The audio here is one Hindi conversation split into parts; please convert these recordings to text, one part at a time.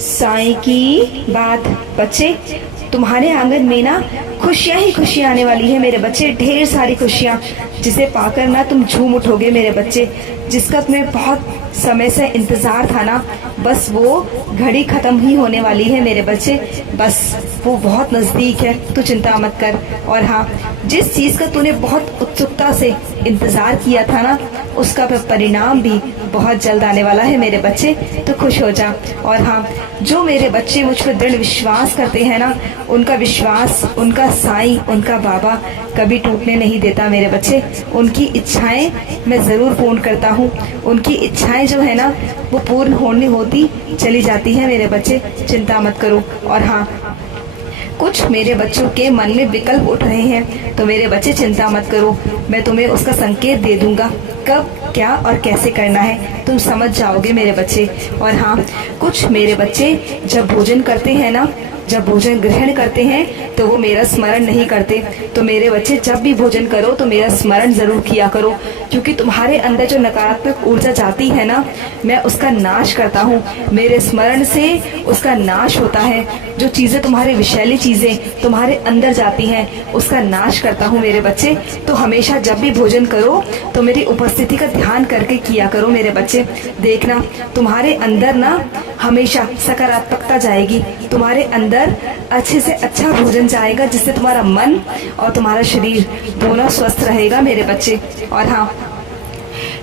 साईं की बात। बच्चे, तुम्हारे आंगन में ना खुशियां ही खुशियां आने वाली है मेरे बच्चे, ढेर सारी खुशियां, जिसे पाकर ना तुम झूम उठोगे मेरे बच्चे। जिसका तुम्हें बहुत समय से इंतजार था ना, बस वो घड़ी खत्म ही होने वाली है मेरे बच्चे। बस वो बहुत नजदीक है, तू चिंता मत कर। और हाँ, जिस चीज का तूने बहुत उत्सुकता से इंतजार किया था ना, उसका परिणाम भी बहुत जल्द आने वाला है मेरे बच्चे, तो खुश हो जा। और हाँ, जो मेरे बच्चे मुझ पर दृढ़ विश्वास करते हैं ना, उनका विश्वास उनका साईं, उनका बाबा कभी टूटने नहीं देता मेरे बच्चे। उनकी इच्छाएं मैं जरूर पूर्ण करता हूँ। उनकी इच्छाएं जो है ना, वो पूर्ण होती चली जाती है मेरे बच्चे, चिंता मत करो। और हाँ, कुछ मेरे बच्चों के मन में विकल्प उठ रहे हैं, तो मेरे बच्चे चिंता मत करो, मैं तुम्हें उसका संकेत दे दूंगा। कब, क्या और कैसे करना है तुम समझ जाओगे मेरे बच्चे। और हाँ, कुछ मेरे बच्चे जब भोजन करते हैं ना, जब भोजन ग्रहण करते हैं तो वो मेरा स्मरण नहीं करते। तो मेरे बच्चे, जब भी भोजन करो तो मेरा स्मरण जरूर किया करो, क्योंकि तुम्हारे अंदर जो नकारात्मक ऊर्जा जाती है ना, मैं उसका नाश करता हूँ। मेरे स्मरण से उसका नाश होता है। जो चीजें तुम्हारे विषैली चीजें तुम्हारे अंदर जाती हैं, उसका नाश करता हूँ मेरे बच्चे। तो हमेशा जब भी भोजन करो तो मेरी उपस्थिति का ध्यान करके किया करो मेरे बच्चे। देखना, तुम्हारे अंदर ना हमेशा सकारात्मकता जाएगी, तुम्हारे अंदर अच्छे से अच्छा भोजन जाएगा, जिससे तुम्हारा मन और तुम्हारा शरीर दोनों स्वस्थ रहेगा मेरे बच्चे। और हाँ,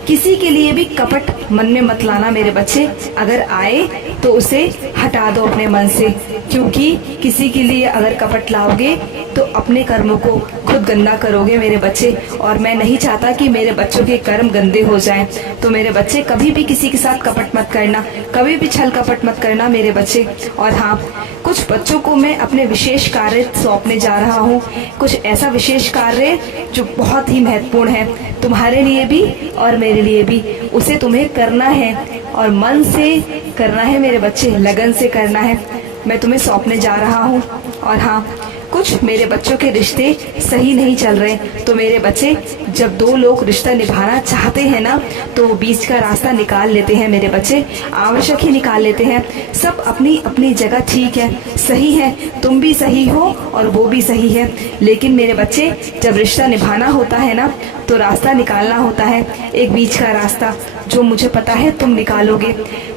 किसी के लिए भी कपट मन में मत लाना मेरे बच्चे। अगर आए तो उसे हटा दो अपने मन से, क्योंकि किसी के लिए अगर कपट लाओगे तो अपने कर्मों को खुद गंदा करोगे मेरे बच्चे। और मैं नहीं चाहता कि मेरे बच्चों के कर्म गंदे हो जाएं। तो मेरे बच्चे, कभी भी किसी के साथ कपट मत करना, कभी भी छल कपट मत करना मेरे बच्चे। और हाँ, कुछ बच्चों को मैं अपने विशेष कार्य सौंपने जा रहा हूँ। कुछ ऐसा विशेष कार्य जो बहुत ही महत्वपूर्ण है तुम्हारे लिए भी और मेरे लिए भी। उसे तुम्हें करना है और मन से करना है मेरे बच्चे, लगन से करना है। मैं तुम्हें सौंपने जा रहा हूँ। और हाँ, कुछ मेरे बच्चों के रिश्ते सही नहीं चल रहे, तो मेरे बच्चे, जब दो लोग रिश्ता निभाना चाहते हैं ना, तो वो बीच का रास्ता निकाल लेते हैं मेरे बच्चे, आवश्यक ही निकाल लेते हैं। सब अपनी अपनी जगह ठीक है, सही है, तुम भी सही हो और वो भी सही है। लेकिन मेरे बच्चे, जब रिश्ता निभाना होता है ना, तो रास्ता निकालना होता है, एक बीच का रास्ता, जो मुझे पता है तुम निकालोगे।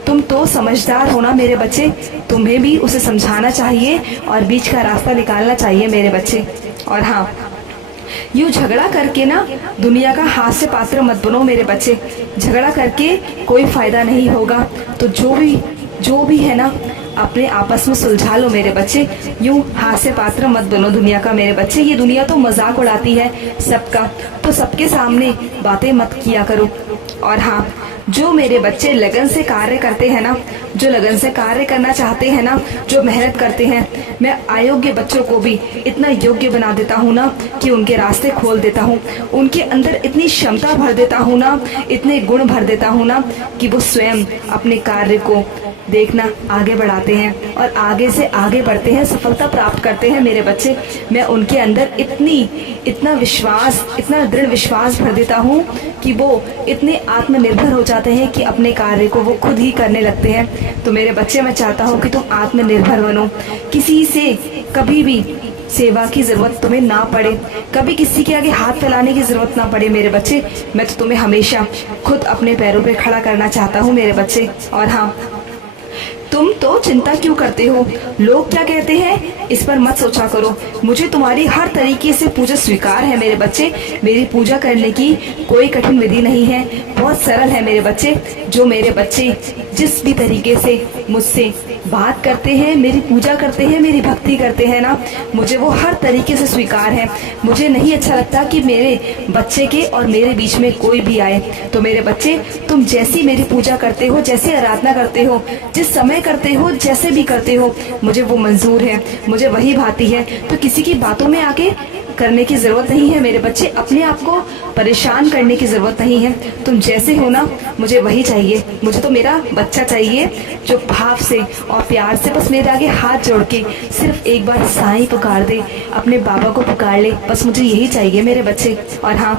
तुम तो समझदार हो ना मेरे बच्चे, तुम्हें भी उसे समझाना चाहिए और बीच का रास्ता निकालना चाहिए मेरे बच्चे। और हाँ, यूं झगड़ा करके ना दुनिया का हास्य पात्र मत बनो मेरे बच्चे। झगड़ा करके कोई फायदा नहीं होगा। तो जो भी है ना, अपने आपस में सुलझा लो मेरे बच्चे। यूं हास्य पात्र मत बनो दुनिया का मेरे बच्चे। ये दुनिया तो मजाक उड़ाती है सबका, तो सबके सामने बातें मत किया करो। और हाँ, जो मेरे बच्चे लगन से कार्य करते हैं ना, जो लगन से कार्य करना चाहते हैं ना, जो मेहनत करते हैं, मैं अयोग्य बच्चों को भी इतना योग्य बना देता हूँ ना कि उनके रास्ते खोल देता हूँ। उनके अंदर इतनी क्षमता भर देता हूँ ना, इतने गुण भर देता हूँ ना, कि वो स्वयं अपने कार्य को देखना आगे बढ़ाते हैं और आगे से आगे बढ़ते हैं, सफलता प्राप्त करते हैं मेरे बच्चे। मैं उनके अंदर इतना विश्वास, इतना दृढ़ विश्वास भर देता हूँ कि वो इतने आत्मनिर्भर हो जाते हैं कि अपने कार्य को वो खुद ही करने लगते हैं। तो मेरे बच्चे, मैं चाहता हूँ कि तुम आत्मनिर्भर बनो, किसी से कभी भी सेवा की जरूरत तुम्हें ना पड़े, कभी किसी के आगे हाथ फैलाने की जरूरत ना पड़े मेरे बच्चे। मैं तो तुम्हें हमेशा खुद अपने पैरों पे खड़ा करना चाहता हूँ मेरे बच्चे। और हाँ, तुम तो चिंता क्यों करते हो, लोग क्या कहते हैं इस पर मत सोचा करो। मुझे तुम्हारी हर तरीके से पूजा स्वीकार है मेरे बच्चे। मेरी पूजा करने की कोई कठिन विधि नहीं है, बहुत सरल है मेरे बच्चे। जो मेरे बच्चे जिस भी तरीके से मुझसे बात करते हैं, मेरी पूजा करते हैं, मेरी भक्ति करते हैं ना, मुझे वो हर तरीके से स्वीकार है। मुझे नहीं अच्छा लगता कि मेरे बच्चे के और मेरे बीच में कोई भी आए। तो मेरे बच्चे, तुम जैसी मेरी पूजा करते हो, जैसी आराधना करते हो, जिस समय करते हो, जैसे भी करते हो, मुझे वो मंजूर है, मुझे वही भाती है। तो किसी की बातों में आके करने की जरूरत नहीं है मेरे बच्चे, अपने आप को परेशान करने की जरूरत नहीं है। तुम जैसे हो ना, मुझे वही चाहिए। मुझे तो मेरा बच्चा चाहिए जो भाव से और प्यार से बस मेरे आगे हाथ जोड़ के सिर्फ एक बार साईं पुकार दे, अपने बाबा को पुकार ले, बस मुझे यही चाहिए मेरे बच्चे। और हाँ,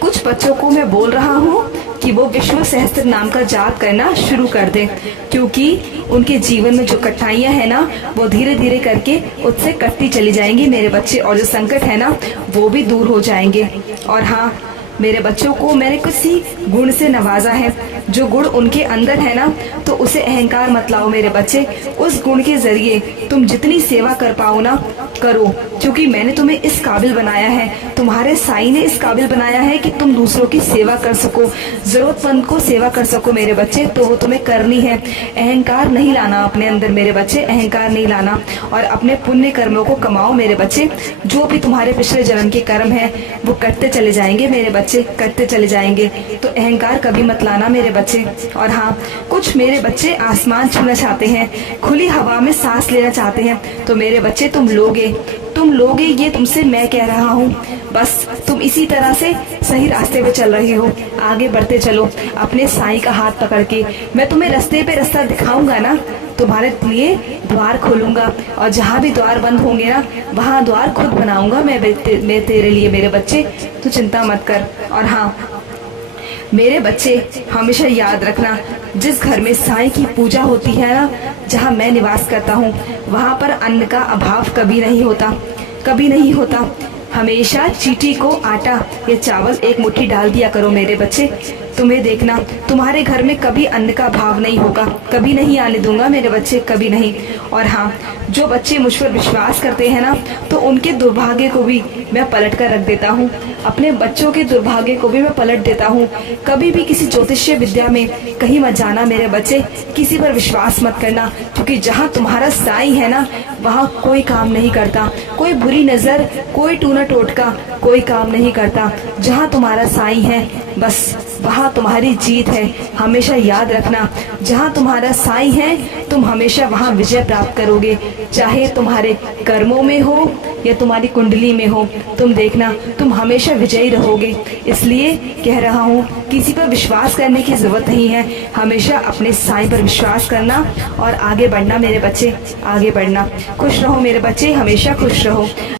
कुछ बच्चों को मैं बोल रहा हूँ कि वो विष्णु सहस्त्र नाम का जाप करना शुरू कर दें, क्योंकि उनके जीवन में जो कठिनाइयां हैं ना वो धीरे धीरे करके उससे कटती चली जाएंगी मेरे बच्चे, और जो संकट है ना वो भी दूर हो जाएंगे। और हाँ, मेरे बच्चों को मैंने किसी गुण से नवाजा है, जो गुण उनके अंदर है ना तो उसे अहंकार मत लाओ मेरे बच्चे। उस गुण के जरिए तुम जितनी सेवा कर पाओ ना करो, क्योंकि मैंने तुम्हें इस काबिल बनाया है, तुम्हारे साईं ने इस काबिल बनाया है कि तुम दूसरों की सेवा कर सको, जरूरतमंद को सेवा कर सको मेरे बच्चे। तो वो तुम्हें करनी है। अहंकार नहीं लाना अपने अंदर मेरे बच्चे, अहंकार नहीं लाना, और अपने पुण्य कर्मों को कमाओ मेरे बच्चे। जो भी तुम्हारे पिछले जन्म के कर्म है वो कटते चले जाएंगे मेरे बच्चे, कटते चले जाएंगे। तो अहंकार कभी मत लाना मेरे बच्चे। और हाँ, कुछ मेरे बच्चे आसमान छूना चाहते हैं, खुली हवा में सांस लेना चाहते हैं, तो मेरे बच्चे तुम लोगे ये तुमसे मैं कह रहा हूँ। बस तुम इसी तरह से सही रास्ते पे चल रहे हो, आगे बढ़ते चलो अपने साईं का हाथ पकड़ के। मैं तुम्हें रास्ते पे रास्ता दिखाऊंगा ना, तुम्हारे लिए द्वार खोलूंगा, और जहाँ भी द्वार बंद होंगे ना वहाँ द्वार खुद बनाऊंगा मैं तेरे लिए मेरे बच्चे, तो चिंता मत कर। और हाँ मेरे बच्चे, हमेशा याद रखना, जिस घर में साईं की पूजा होती है ना, जहाँ मैं निवास करता हूँ, वहाँ पर अन्न का अभाव कभी नहीं होता, कभी नहीं होता। हमेशा चींटी को आटा या चावल एक मुट्ठी डाल दिया करो मेरे बच्चे। तुम्हें देखना, तुम्हारे घर में कभी अन्न का अभाव नहीं होगा, कभी नहीं आने दूंगा मेरे बच्चे, कभी नहीं। और हाँ, जो बच्चे मुझ पर विश्वास करते हैं ना तो उनके दुर्भाग्य को भी मैं पलट कर रख देता हूँ, अपने बच्चों के दुर्भाग्य को भी मैं पलट देता हूँ। कभी भी किसी ज्योतिषीय विद्या में कहीं मत जाना मेरे बच्चे, किसी पर विश्वास मत करना, क्योंकि जहाँ तुम्हारा साईं है ना वहाँ कोई काम नहीं करता, कोई बुरी नजर, कोई टूना टोटका कोई काम नहीं करता। जहाँ तुम्हारा साईं है बस वहाँ तुम्हारी जीत है, हमेशा याद रखना। जहाँ तुम्हारा साईं है तुम हमेशा वहाँ विजय प्राप्त करोगे, चाहे तुम्हारे कर्मों में हो या तुम्हारी कुंडली में हो, तुम देखना तुम हमेशा विजयी रहोगे। इसलिए कह रहा हूँ, किसी पर विश्वास करने की जरूरत नहीं है, हमेशा अपने साईं पर विश्वास करना और आगे बढ़ना मेरे बच्चे, आगे बढ़ना। खुश रहो मेरे बच्चे, हमेशा खुश रहो।